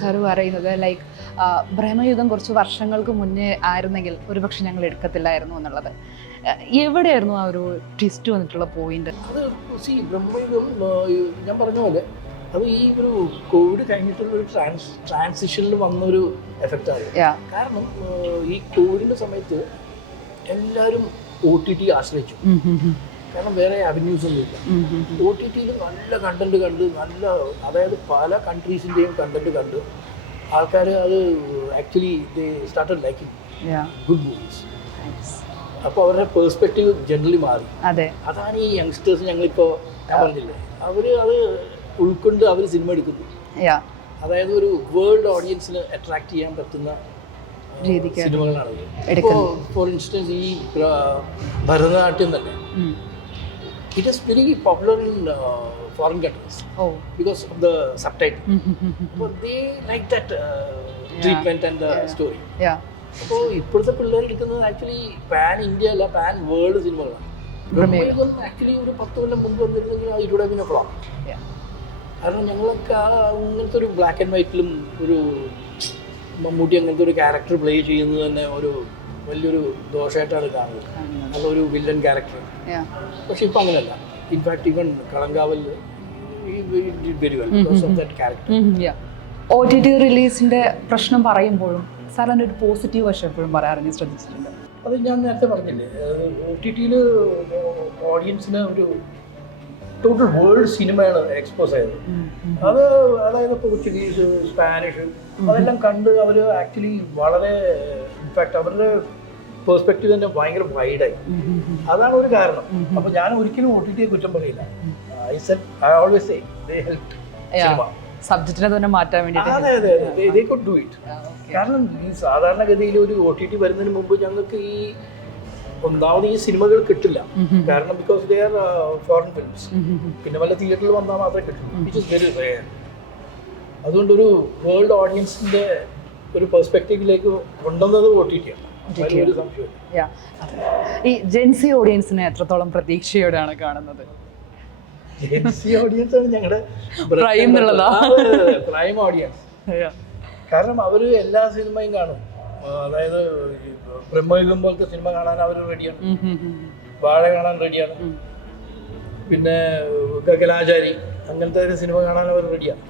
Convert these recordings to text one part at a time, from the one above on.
Sir പറയുന്നത് like Bramayugam കുറച്ച് വർഷങ്ങൾക്ക് മുന്നേ ആയിരുന്നെങ്കിൽ ഒരുപക്ഷെ ഞങ്ങൾ എടുക്കത്തില്ലായിരുന്നു എന്നുള്ളത്. എവിടെയായിരുന്നു ആ ഒരു ട്വിസ്റ്റ് വന്നിട്ടുള്ള പോയിന്റ്? അത് ബ്രഹ്മയുഗം ഞാൻ പറഞ്ഞ പോലെ അത് ഈ ഒരു കോവിഡ് കഴിഞ്ഞിട്ടുള്ള ഒരു ട്രാൻസിഷനിൽ വന്നൊരു എഫക്റ്റാണ്. കാരണം ഈ കോവിഡിൻ്റെ സമയത്ത് എല്ലാവരും OTT ആശ്രയിച്ചു. കാരണം വേറെ അവന്യൂസ് ഒന്നുമില്ല. OTTയിൽ നല്ല കണ്ടന്റ് കണ്ട് അതായത് പല കൺട്രീസിൻ്റെയും കണ്ടന്റ് കണ്ട് ആൾക്കാർ അത് actually they started liking good movies. അപ്പോൾ അവരുടെ പേഴ്സ്പെക്റ്റീവ് ജനറലി മാറി. അതാണ് ഈ യങ്സ്റ്റേഴ്സ് ഞങ്ങളിപ്പോൾ ഞാൻ പറഞ്ഞില്ലേ, അവർ അത് ഉൾക്കൊണ്ട് അവർ സിനിമ എടുക്കുന്നു. അതായത് ഒരു വേൾഡ് ഓഡിയൻസിന് അട്രാക്ട് ചെയ്യാൻ പറ്റുന്ന സിനിമകളാണ്. ഇപ്പോൾ ഫോർ ഇൻസ്റ്റൻസ് ഈ ഭരതനാട്യം തന്നെ it is very popular in foreign countries because of the subtitle. But they like that treatment and the story. അപ്പോൾ ഇപ്പോഴത്തെ പിള്ളേർ എടുക്കുന്നത് ആക്ച്വലി പാൻ ഇന്ത്യ അല്ല, പാൻ വേൾഡ് സിനിമകളാണ്. ബ്രഹ്മയുഗം ആക്ച്വലി ഒരു 10 കൊല്ലം മുമ്പ് വന്നിരുന്നെങ്കിൽ ഇരുടെ പിന്നെ ഫ്ലോപ്പ്. കാരണം ഞങ്ങളൊക്കെ അങ്ങനത്തെ ഒരു ബ്ലാക്ക് ആൻഡ് വൈറ്റിലും ഒരു മമ്മൂട്ടി അങ്ങനത്തെ ഒരു ക്യാരക്ടർ പ്ലേ ചെയ്യുന്നത് തന്നെ ഒരു വലിയൊരു ദോഷമായിട്ടാണ് കാണുന്നത്, നല്ലൊരു വില്ലൻ ക്യാരക്ടർ. പക്ഷെ ഇപ്പം അങ്ങനെയല്ല. In fact even Kalamkaval very well because of that character. OTT റിലീസിന്റെ പ്രശ്നം പറയുമ്പോഴും സാർ അതിൻ്റെ ഒരു പോസിറ്റീവ് വശം എപ്പോഴും പറയാറുണ്ട്, ശ്രദ്ധിച്ചിട്ടുണ്ട്. അത് ഞാൻ നേരത്തെ പറഞ്ഞില്ലേ, OTTയിൽ ഓഡിയൻസിന് ഒരു ടോട്ടൽ വേൾഡ് സിനിമയാണ് എക്സ്പോസ് ആയത്. അതായത് പോർച്ചുഗീസ്, സ്പാനിഷ് അതെല്ലാം കണ്ട് അവർ ആക്ച്വലി വളരെ ഇൻഫാക്ട് അവരുടെ പെർസ്പെക്റ്റീവ് തന്നെ ഭയങ്കര വൈഡായി. അതാണ് ഒരു കാരണം. അപ്പോൾ ഞാൻ ഒരിക്കലും OTTയെ കുറ്റം പറയില്ല. I always say they helped cinema. സബ്ജക്റ്റിനെ തന്നെ മാറ്റാൻ വേണ്ടിയിട്ട്. അതെ, they could do it. കാരണം ഈ സാധാരണഗതിയിൽ ഒരു OTT വരുന്നതിന് മുമ്പ് ഞങ്ങൾക്ക് ഈ ഒന്നാമത് ഈ സിനിമകൾ കിട്ടില്ല. കാരണം because they are foreign films. പിന്നെ വല്ല തിയേറ്ററിൽ വന്നാൽ മാത്രമേ കിട്ടുള്ളൂ, വിച്ച് ഇസ് വെരി റെയർ. അതുകൊണ്ടൊരു വേൾഡ് ഓഡിയൻസിന്റെ ഒരു പെർസ്പെക്റ്റീവിലേക്ക് കൊണ്ടുവന്നത് OTT ആണ്. ഈ ജെൻസി ഓഡിയൻസിനെ എത്രത്തോളം പ്രതീക്ഷയോടെയാണ് കാണുന്നത്? ജെൻസി ഓഡിയൻസ് ആണ് ഞങ്ങളുടെ പ്രൈം ഓഡിയൻസ്. കാരണം അവർ എല്ലാ സിനിമയും കാണും. അതായത് ബ്രഹ്മയുഗം പോലത്തെ സിനിമ കാണാൻ അവർ റെഡിയാണ്, വാഴ കാണാൻ റെഡിയാണ്, പിന്നെ ഗഗനാചാരി അങ്ങനത്തെ ഒരു സിനിമ കാണാൻ അവർ റെഡിയാണ്.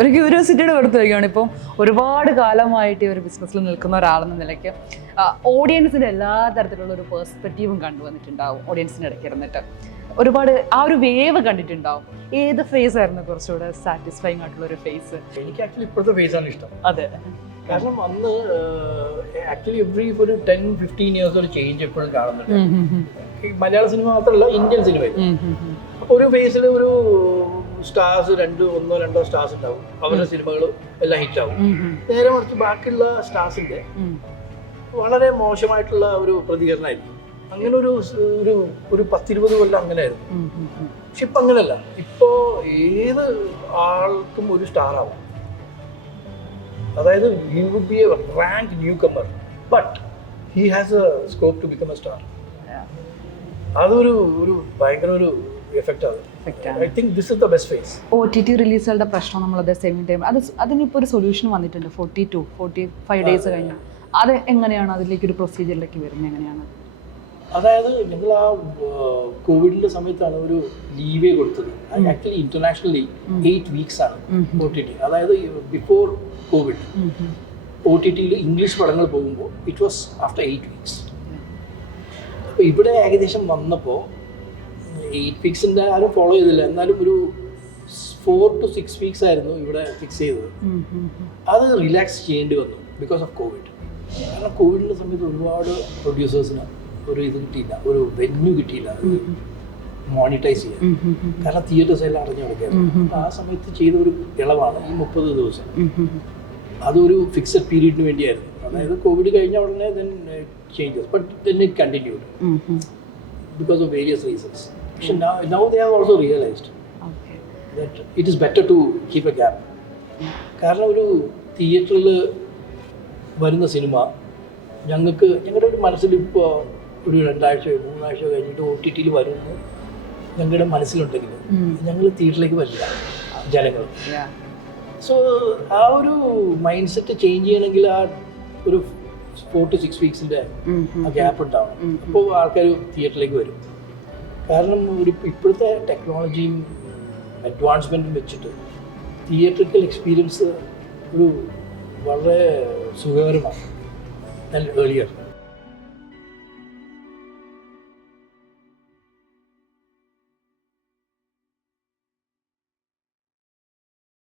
ഒരു ക്യൂരിയോസിറ്റിയുടെ പുറത്ത് വരികയാണ്. ഇപ്പം ഒരുപാട് കാലമായിട്ട് ഒരു ബിസിനസ്സിൽ നിൽക്കുന്ന ഒരാളെന്ന നിലയ്ക്ക് ഓഡിയൻസിൻ്റെ എല്ലാ തരത്തിലുള്ള ഒരു പേഴ്സ്പെക്റ്റീവും കണ്ടുവന്നിട്ടുണ്ടാവും. ഓഡിയൻസിൻ്റെ ഇടയ്ക്ക് ഇരുന്നിട്ട് ഒരുപാട് ആ ഒരു വേവ് കണ്ടിട്ടുണ്ടാവും. ഏത് ഫേസ് ആയിരുന്നു കുറച്ചുകൂടെ സാറ്റിസ്ഫൈങ് ആയിട്ടുള്ള ഒരു ഫേസ്? എനിക്ക് ആക്ച്വലി ഇപ്പോഴത്തെ ഫേസാണ് ഇഷ്ടം. അതെ, കാരണം അന്ന് ആക്ച്വലി എവറി ഒരു 10-15 ഇയേഴ്സ് ഒരു ചേഞ്ച് എപ്പോഴും കാണുന്നുണ്ട്. മലയാള സിനിമ മാത്രമല്ല, ഇന്ത്യൻ സിനിമയിൽ ഒരു ഫേസിൽ ഒരു സ്റ്റാർസ് 1-2 സ്റ്റാർസ് ഉണ്ടാവും. അവരുടെ സിനിമകൾ എല്ലാം ഹിറ്റാവും. നേരെ മറിച്ച് ബാക്കിയുള്ള സ്റ്റാർസിന്റെ വളരെ മോശമായിട്ടുള്ള ഒരു പ്രതികരണമായിരിക്കും. അങ്ങനെ ഒരു 10-20 കൊല്ലം അങ്ങനെയായിരുന്നു. പക്ഷെ ഇപ്പം അങ്ങനെയല്ല. ഇപ്പോൾ ഏത് ആൾക്കും ഒരു സ്റ്റാർ ആവും. അതായത് he would be a ranked newcomer, but he has a scope to become a star. അതൊരു ഭയങ്കര ഒരു എഫക്റ്റ് ആണ്. I think this is the best phase. OTT റിലീസുകളുടെ പ്രശ്നം നമ്മൾ അതേ സെയിം ടൈം അതിനിപ്പോൾ ഒരു സൊല്യൂഷൻ വന്നിട്ടുണ്ട്. 42-45 ഡേയ്സ് കഴിഞ്ഞു. അത് എങ്ങനെയാണ് അതിലേക്ക് ഒരു പ്രൊസീജിയറിലേക്ക് വരുന്നത്? എങ്ങനെയാണ്? അതായത് ഞങ്ങൾ ആ കോവിഡിന്റെ സമയത്താണ് ഒരു ലീവേ കൊടുത്തത്. ആക്ച്വലി ഇന്റർനാഷണലി 8 weeks ആണ് OTT. അതായത് ബിഫോർ കോവിഡ് OTTയിൽ ഇംഗ്ലീഷ് പടങ്ങൾ പോകുമ്പോൾ ഇറ്റ് വാസ് ആഫ്റ്റർ 8 weeks. അപ്പോൾ ഇവിടെ ഏകദേശം വന്നപ്പോൾ 8 weeksന്റെ ആരും ഫോളോ ചെയ്തില്ല. എന്നാലും ഒരു 4 to 6 weeks ആയിരുന്നു ഇവിടെ ഫിക്സ് ചെയ്തത്. അത് റിലാക്സ് ചെയ്യേണ്ടി വന്നു ബിക്കോസ് ഓഫ് കോവിഡ്. കാരണം കോവിഡിൻ്റെ സമയത്ത് ഒരുപാട് പ്രൊഡ്യൂസേഴ്സിന് ഒരു ഇത് കിട്ടിയില്ല, ഒരു വെന്യൂ കിട്ടിയില്ല മോണിറ്റൈസ് ചെയ്യാൻ. കാരണം തിയേറ്റേഴ്സ് എല്ലാം അടഞ്ഞു കിടക്കുകയായിരുന്നു. ആ സമയത്ത് ചെയ്ത ഒരു ഇളവാണ് ഈ 30 ദിവസം. അതൊരു ഫിക്സഡ് പീരീഡിന് വേണ്ടിയായിരുന്നു. അതായത് കോവിഡ് കഴിഞ്ഞ ഉടനെ then changes, but then it continued because of various reasons. പക്ഷെ now they have also realized that it is better to keep a gap. കാരണം ഒരു തിയേറ്ററിൽ വരുന്ന സിനിമ ഞങ്ങളുടെ ഒരു മനസ്സിൽ ഇപ്പോൾ ഒരു 2 ആഴ്ചയോ 3 ആഴ്ചയോ കഴിഞ്ഞിട്ട് OTTയിൽ വരുന്നു ഞങ്ങളുടെ മനസ്സിലുണ്ടെങ്കിൽ ഞങ്ങൾ തിയേറ്ററിലേക്ക് വരില്ല ജനങ്ങൾ. സോ ആ ഒരു മൈൻഡ് സെറ്റ് ചേഞ്ച് ചെയ്യണമെങ്കിൽ ആ ഒരു 4 to 6 വീക്സിൻ്റെ ആ ഗ്യാപ്പ് ഉണ്ടാവണം. അപ്പോൾ ആൾക്കാർ തിയേറ്ററിലേക്ക് വരും. കാരണം ഇപ്പോഴത്തെ ടെക്നോളജിയും അഡ്വാൻസ്മെൻറ്റും വെച്ചിട്ട് തിയേറ്ററിക്കൽ എക്സ്പീരിയൻസ് വളരെ സുഖകരമാണ് ഏർലിയർ.